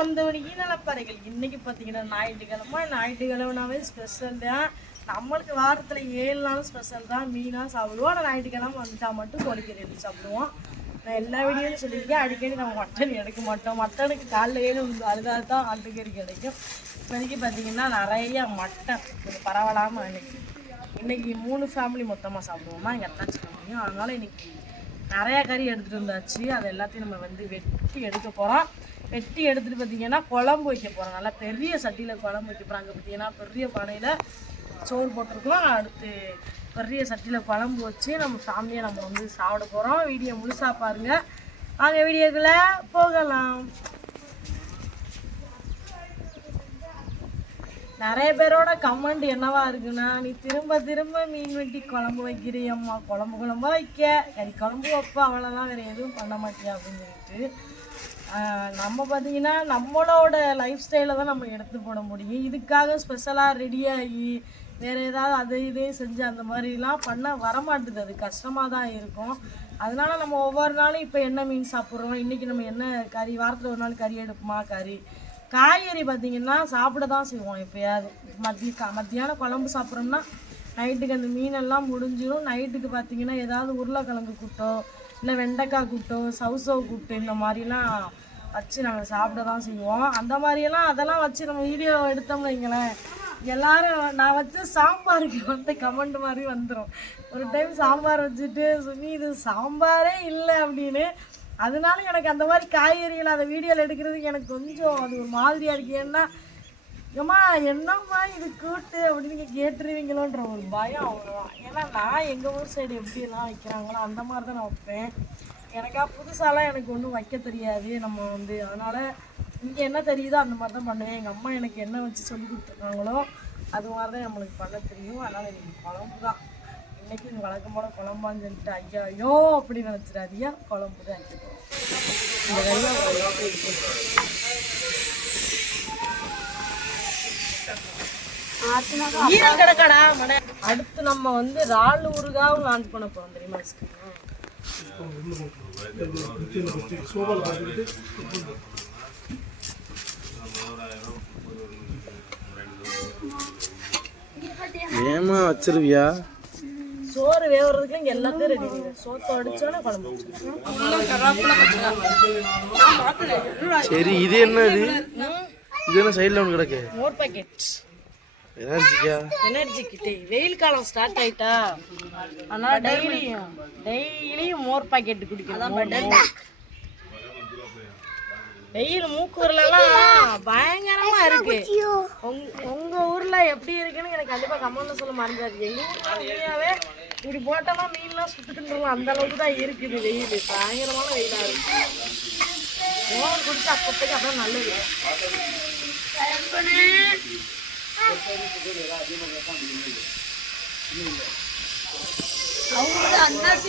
வந்தவனுக்கு நலப்பறைகள். இன்னைக்கு பார்த்தீங்கன்னா ஞாயிற்றுக்கிழமைனாவே ஸ்பெஷல் தான். நம்மளுக்கு வாரத்தில் 7 நாளும் ஸ்பெஷல் தான். மீனாக சாப்பிடுவோம். ஆனால் ஞாயிற்றுக்கிழமை வந்துட்டால் மட்டும் கோழிக்கறி எடுத்து சாப்பிடுவோம். நான் எல்லா வீடியோவும் சொல்லியிருக்கேன். அடிக்கடி நம்ம மட்டன் எடுக்க மாட்டோம். மட்டனுக்கு காலையில் அழுதாது தான் ஆட்டுக்கறி கிடைக்கும். இப்போதைக்கு பார்த்தீங்கன்னா நிறைய மட்டன் கொஞ்சம் பரவலாமல் இன்னைக்கு 3 ஃபேமிலி மொத்தமாக சாப்பிடுவோமா எங்கள் அத்தாச்சி ஃபேமிலியும். அதனால் இன்னைக்கு நிறையா கறி எடுத்துகிட்டு வந்தாச்சு. அது எல்லாத்தையும் நம்ம வெட்டி எடுக்க போகிறோம். வெட்டி எடுத்துகிட்டு பார்த்தீங்கன்னா குழம்பு வைக்க போகிறோம். நல்லா பெரிய சட்டியில் குழம்பு வைக்க போகிறோம். அங்கே பார்த்தீங்கன்னா பெரிய பானையில் சோறு போட்டிருக்கோம். அடுத்து பெரிய சட்டியில் குழம்பு வச்சு நம்ம ஃபேமிலியை நம்ம சாப்பிட போகிறோம். வீடியோ முழுசாக பாருங்கள். வாங்க வீடியோக்குள்ளே போகலாம். நிறைய பேரோட கமெண்ட் என்னவா இருக்குன்னா, நீ திரும்ப திரும்ப மீன் வெட்டி குழம்பு வைக்கிறியம்மா, குழம்பு வைக்க கறி குழம்பு வைப்ப, அவ்வளோதான், வேறு எதுவும் பண்ண மாட்டியா அப்படின்னு சொல்லிட்டு நம்ம பார்த்தீங்கன்னா நம்மளோட லைஃப் ஸ்டைலை தான் நம்ம எடுத்து போட முடியும். இதுக்காக ஸ்பெஷலாக ரெடியாகி வேறு ஏதாவது அதை இதையும் செஞ்சு அந்த மாதிரிலாம் பண்ண வரமாட்டுது. அது கஷ்டமாக தான் இருக்கும். அதனால நம்ம ஒவ்வொரு நாளும் இப்போ என்ன மீன் சாப்பிட்றோம், இன்றைக்கி நம்ம என்ன கறி, வாரத்தில் ஒரு நாள் கறி எடுப்போமா, காய்கறி பார்த்திங்கன்னா சாப்பிட தான் செய்வோம். எப்போயாவது மத்தியானம் குழம்பு சாப்பிட்றோம்னா நைட்டுக்கு அந்த மீனெல்லாம் முடிஞ்சிடும். நைட்டுக்கு பார்த்திங்கன்னா ஏதாவது உருளைக்கிழங்கு கூட்டோ இல்லை வெண்டைக்காய் கூட்டோ சவுசவு கூட்டு இந்த மாதிரிலாம் வச்சு நாங்கள் சாப்பிட தான் செய்வோம். அந்த மாதிரியெல்லாம் அதெல்லாம் வச்சு நம்ம வீடியோ எடுத்தோம்னு வைங்களேன், எல்லோரும் நான் வச்சு சாம்பாருக்கு கமெண்ட் மாதிரி வந்துடும். ஒரு டைம் சாம்பார் வச்சுட்டு சுமி இது சாம்பாரே இல்லை அப்படின்னு. அதனால எனக்கு அந்த மாதிரி காய்கறிகள் அந்த வீடியோவில் எடுக்கிறதுக்கு எனக்கு கொஞ்சம் அது ஒரு மாதிரியாக இருக்குது. ஏன்னா ஏம்மா என்னம்மா இது கூட்டு அப்படின்னு நீங்கள் கேட்டுருவீங்களோன்ற ஒரு பயம், அவ்வளோதான். ஏன்னா நான் எங்கள் ஊர் சைடு எப்படியெல்லாம் வைக்கிறாங்களோ அந்த மாதிரி தான் நான் வைப்பேன். எனக்கா புதுசாலாம் எனக்கு ஒன்றும் வைக்க தெரியாது. நம்ம அதனால் இங்கே என்ன தெரியுதோ அந்த மாதிரி தான் பண்ணுவேன். எங்கள் அம்மா எனக்கு என்ன வச்சு சொல்லி கொடுத்துருக்காங்களோ அது மாதிரி தான் நம்மளுக்கு பண்ண தெரியும். அதனால் எனக்கு குழம்பு தான் இன்றைக்கி இது வழக்கம் போல் குழம்பான்னு சொல்லிட்டு ஐயோ அப்படி நினச்சிடாதியா, குழம்பு தான் வைக்கப்போம். இந்த வெள்ளம் கிடக்கடா மட. அடுத்து நம்ம இறால் ஊறுகாவும் லான்ச் பண்ண போகிறோம் தெரியுமா? ஏமா வச்சிருவியா? சோறு வேவுறதுக்கு இங்கே எல்லாத்தையும் ரெடி பண்ணுவேன். சோத்தை அடிச்சோன்னா குழம்பு. சரி, இது என்னது? இது என்ன சைடில் ஒன்று கிடக்கு? மோர் பாக்கெட். எனர்ஜிக்கு வெயில் காலம் ஸ்டார்ட் ஆயிட்டா, ஆனால் டெய்லியும் மோர் பாக்கெட் குடிக்கணும். வெயில் மூக்கூர்லாம் பயங்கரமா இருக்கு. உங்க ஊர்ல எப்படி இருக்குன்னு எனக்கு கண்டிப்பா கமெண்ட்ல சொல்ல மறந்துடாது. எங்க ஊர்லயாவே இப்படி போட்டோம்னா மீன்லாம் சுட்டுட்டு அந்த அளவுக்கு தான் இருக்குது. வெயில் பயங்கரமான வெயிலா இருக்கு. மோர் குடிச்சு அப்பத்துக்கு அப்புறம் நல்லது. அவங்க அன்னாசி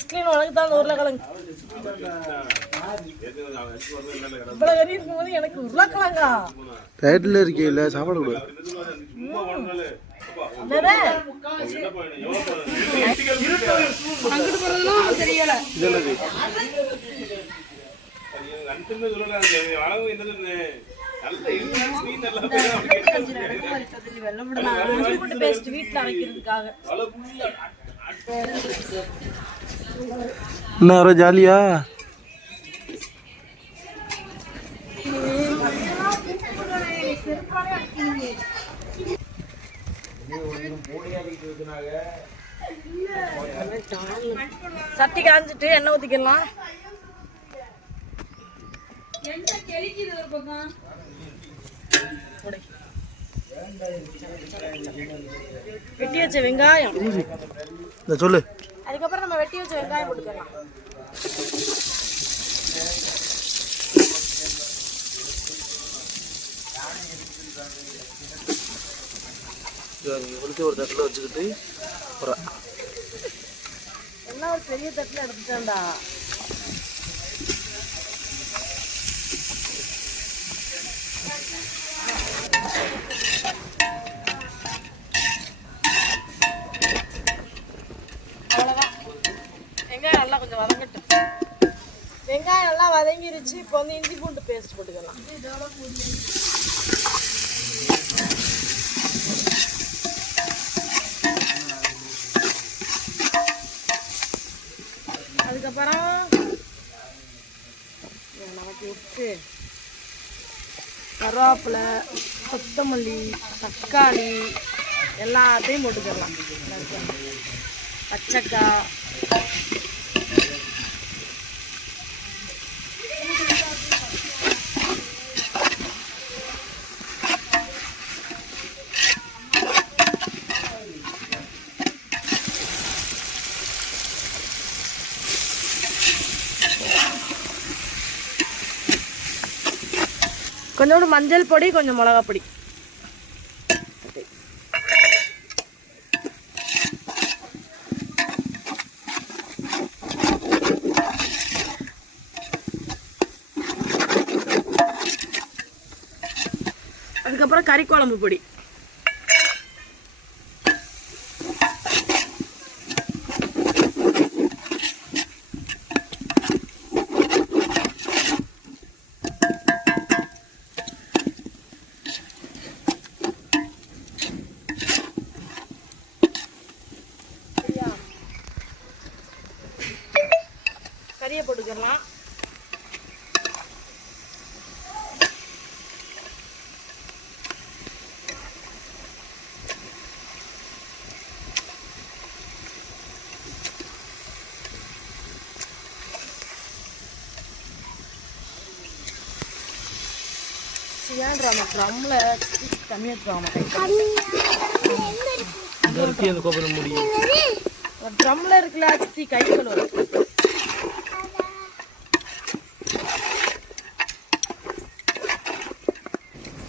ஸ்கிரீன் உனக்கு தான் அந்த உருளைக்கிழங்கு இவ்வளோ கறி இருக்கும்போது எனக்கு உருளைக்கிழங்கா டயட்டில் இருக்கீல்ல, சாப்பாடு கொடு. என்ன ஜாலியா? சட்டி காஞ்சிட்டு எண்ணெய் ஊத்திக்கலாம். வெட்டி வச்ச வெங்காயம் சொல்லு. அதுக்கப்புறம் நம்ம வெட்டி வச்ச வெங்காயம் போட்டுக்கலாம். ஒரு தட்டில் வச்சுக்கிட்டு எல்லாம் ஒரு பெரிய தட்டில் எடுத்துட்டேன்டா. ஊற்றியாச்சு. இப்போ வந்து இஞ்சி பூண்டு பேஸ்ட் போட்டுக்கலாம். அதுக்கப்புறம் நமக்கு உப்பு, கருவேப்பிலை, கொத்தமல்லி, தக்காளி எல்லாத்தையும் போட்டுக்கலாம். பச்சைக்காய், கொஞ்சோண்டு மஞ்சள் பொடி, கொஞ்சம் மிளகா பொடி. அதுக்கப்புறம் கறி குழம்பு பொடி. கறியை போட்டுக்கலாம். ஏன்றாம ட்ரம்ல தண்ணி எடுத்துவாங்க. ட்ரம்ல இருக்குல்ல சித்தி, கை கழுவு.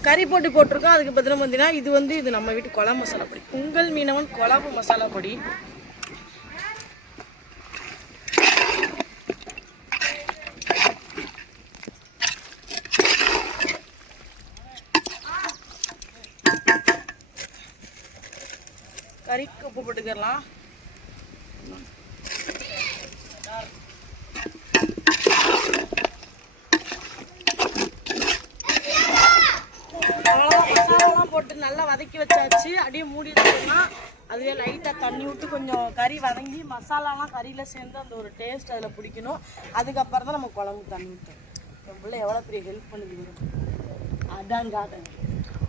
கறி போட்டு போட்டிருக்கோம். அதுக்கு பதிலாக பார்த்தீங்கன்னா இது நம்ம வீட்டு குழம்பு மசாலா பொடி, உங்கள் மீனவன் குழம்பு மசாலா பொடி. கறிக்கு உப்பு போட்டுக்கலாம். மசாலாலாம் போட்டு நல்லா வதக்கி வச்சாச்சு. அப்படியே மூடி வச்சோம்னா அதுவே லைட்டாக தண்ணி விட்டு கொஞ்சம் கறி வதங்கி மசாலாலாம் கறியில் சேர்ந்து அந்த ஒரு டேஸ்ட் அதில் பிடிக்கணும். அதுக்கப்புறம் தான் நம்ம குழம்பு தண்ணி விட்டோம். என் பிள்ளை எவ்வளோ பெரிய ஹெல்ப் பண்ணுது. அதான் காட்டுங்க.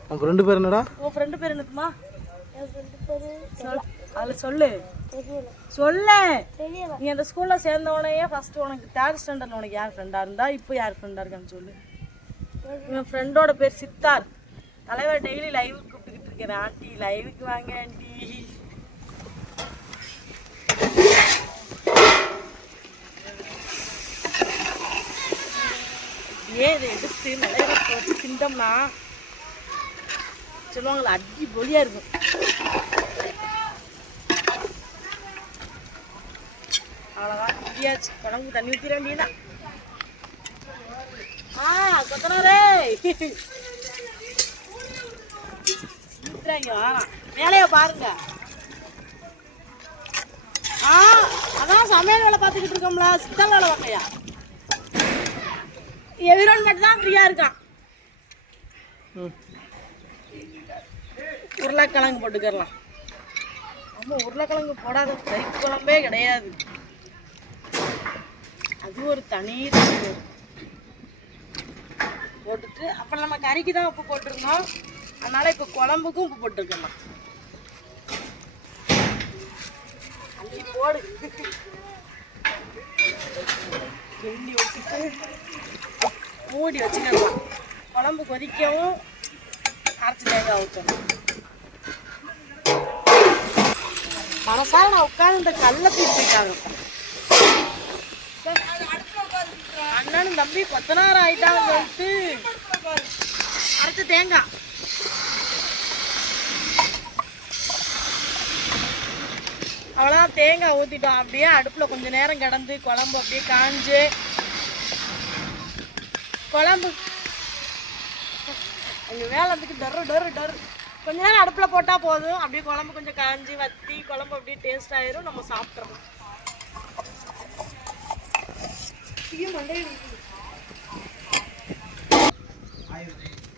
உங்கள் ஃப்ரெண்டு பேர் என்னடா? உன் ஃப்ரெண்டு பேர் என்னதுமா? அதில் சொல்லு சொல்லு. நீ அந்த ஸ்கூலில் சேர்ந்தவனையே ஃபஸ்ட்டு உனக்கு 3rd ஸ்டாண்டர்ட் உனக்கு யார் ஃப்ரெண்டாக இருந்தா, இப்போ யார் ஃப்ரெண்டாக இருக்கான்னு சொல்லு. என் ஃப்ரெண்டோட பேர் சித்தார். தலைவர் டெய்லி லைவுக்கு கூப்பிட்டுக்கிட்டு இருக்கிறேன். ஆண்டி லைவுக்கு வாங்க ஆண்டி. ஏன் இதை எடுத்து நிலையில போட்டு திண்டோம்னா சொல்லுவாங்களா, அடி பொலியா இருக்கும். அவ்வளோதான், இடியாச்சு. குழம்பு தண்ணி ஊற்றிட வேண்டியதான். கொத்தனாரே வேலைய பாருங்க. அதான் சமையல் வேலை பார்த்துக்கிட்டு இருக்கோம்ல, சித்தல் வேலை பார்க்கையா. எவிரோன் மட்டும் தான் ஃப்ரீயா இருக்கான். உருளைக்கிழங்கு போட்டுக்கலாம். ஆமா, உருளைக்கிழங்கு போடாத கறி குழம்பே கிடையாது. அது ஒரு தனி போட்டுட்டு அப்புறம் நம்ம கறிக்கு தான் உப்பு போட்டிருந்தோம். அதனால இப்போ குழம்புக்கும் உப்பு போட்டுருக்கலாம். அள்ளி போடு. வெள்ளி வச்சுட்டு மூடி வச்சுக்கலாம். குழம்பு கொதிக்கவும் அரைச்சி தேங்காய் ஊற்றணும். மனசால நான் உட்காந்து இந்த கல்லை தீர்த்துட்டாங்க. அண்ணனும் தம்பி கொத்தனார் ஆயிட்டாங்க சொல்லிட்டு அரைச்ச தேங்காய். அவ்வளோதான், தேங்காய் ஊற்றிட்டோம். அப்படியே அடுப்பில் கொஞ்சம் நேரம் கிடந்து குழம்பு அப்படியே காஞ்சு குழம்பு அங்கே வேலைக்கு டரு கொஞ்ச நேரம் அடுப்பில் போட்டால் போதும். அப்படியே குழம்பு கொஞ்சம் காஞ்சி வத்தி குழம்பு அப்படியே டேஸ்ட் ஆயிரும். நம்ம சாப்பிட்றோம்.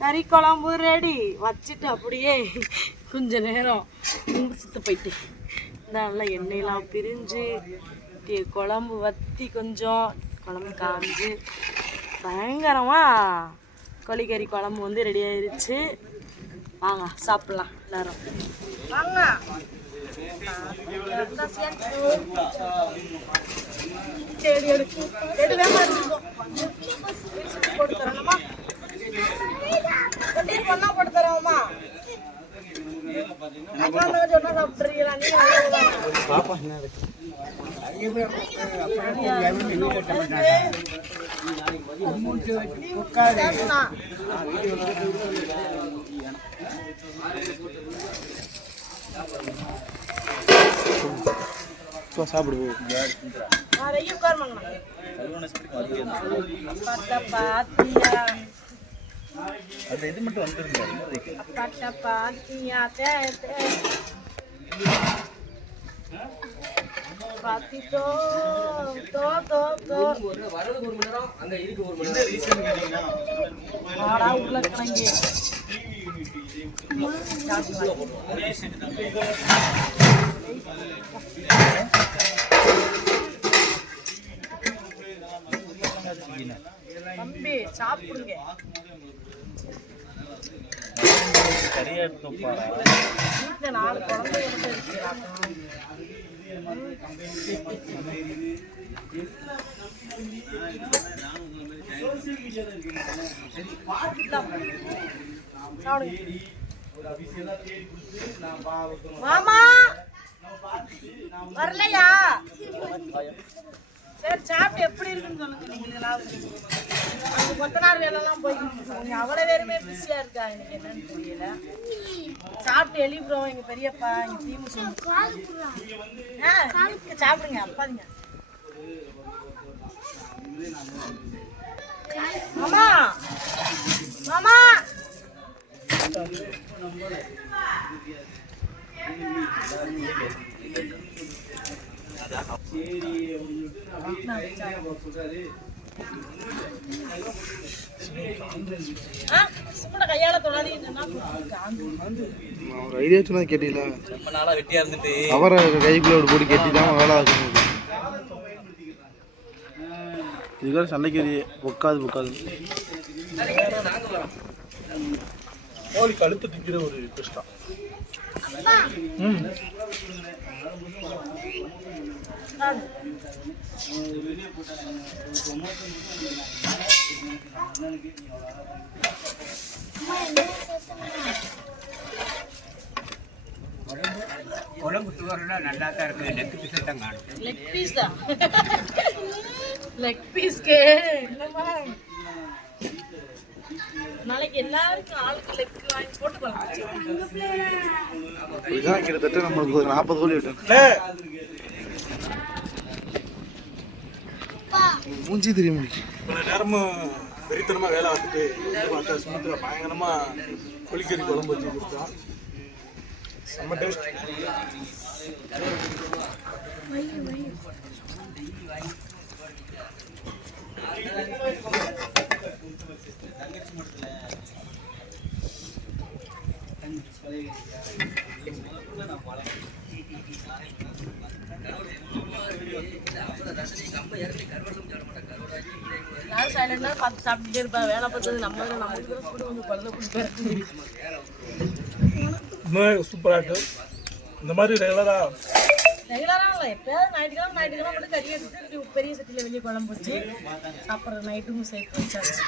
கறி குழம்பு ரெடி. வச்சுட்டு அப்படியே கொஞ்ச நேரம் சுத்த போயிட்டு நல்லா எண்ணெயெல்லாம் பிரிஞ்சு குழம்பு வற்றி கொஞ்சம் குழம்பு காஞ்சு பயங்கரமாக கோழிக்கறி குழம்பு வந்து ரெடி ஆயிடுச்சு. வாங்க சாப்பிட்லாம் எல்லாரும் வாங்க. சரி எடுத்து போட்டு தரணுமா? பண்ணா போட்டு தரணுமா? சொன்னா சாப்பிட்றீங்களா சாப்பிடுவோம். இது மட்டும் உருளைக்கிழங்கு தம்பி சாப்பிடுங்க. வீட்டில் 4 குழந்தைங்க மட்டும் இருக்கிறாங்க. மாமா வரலையா? சரி சாப்பிட்டு எப்படி இருக்குன்னு சொல்லுங்க. நீங்களா அந்த கொத்தனார் வேலைலாம் போய்க்கிட்டு அவ்வளோ பேருமே பிஸியாக இருக்கா. எனக்கு என்னன்னு தெரியல. சாப்பிட்டு எழுப்பிடுவோம். எங்கள் பெரியப்பா எங்கள் டீமு சாப்பிடுங்க. அப்பாதிங்க மாமா மாமா கையால ஐடியா சொன்னா கேட்டீங்களா? அவரை கைக்குள்ள போட்டு கேட்டிதான் வேலை ஆகும். இதுக்காக சண்டைக்கு பொக்காது கோழி கழுத்து திக்கிற ஒரு கஷ்டம். குழம்பு சுவர்னா நல்லா தான் இருக்குது. லெக் பீஸ் தான் காணும். லெக் பீஸ் தான். லெக் பீஸ்க்கு நாளைக்கு எல்லாருக்கும் ஆளுக்கு லெக் வாங்கி போட்டுக்கலாம். இதுதான் கிட்டத்தட்ட நம்மளுக்கு ஒரு 40 கோழி விட்டோம். மூஞ்சி தெரிய முடிச்சு. இவ்வளோ நேரமும் வெறித்தனமாக வேலை வந்துட்டு சுமத்துல பயங்கரமாக கோழிக்கறி குழம்பு வச்சு கொடுத்தோம். செம்ம டேஸ்ட். யாரும் சைலண்டாக பார்த்து சாப்பிட்டுட்டே இருப்பா. வேலை பார்த்தது நம்ம நமக்கு வந்து குழந்தை கொடுத்து சூப்பராக இருக்கு. இந்த மாதிரி ரெகுலராக இல்லை. எப்போயாவது ஞாயிற்றுக்கிழமை மட்டும் கறி எடுத்துட்டு பெரிய சட்டியில் வெளியே குழம்பு வச்சு சாப்பிட்ற நைட்டுக்கும் சேர்த்து வச்சாச்சு.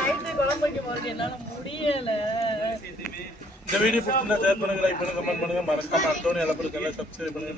நைட்டு குழம்பு வைக்க போகிறது என்னால் முடியலை. இந்த வீடியோ பிடிச்சிருந்தா ஷேர் பண்ணுங்க, லைக் பண்ணுங்க, கமெண்ட் பண்ணுங்க. மறக்காம அந்தோனி எல்லாம் சப்ஸ்கிரைப் பண்ணுங்க.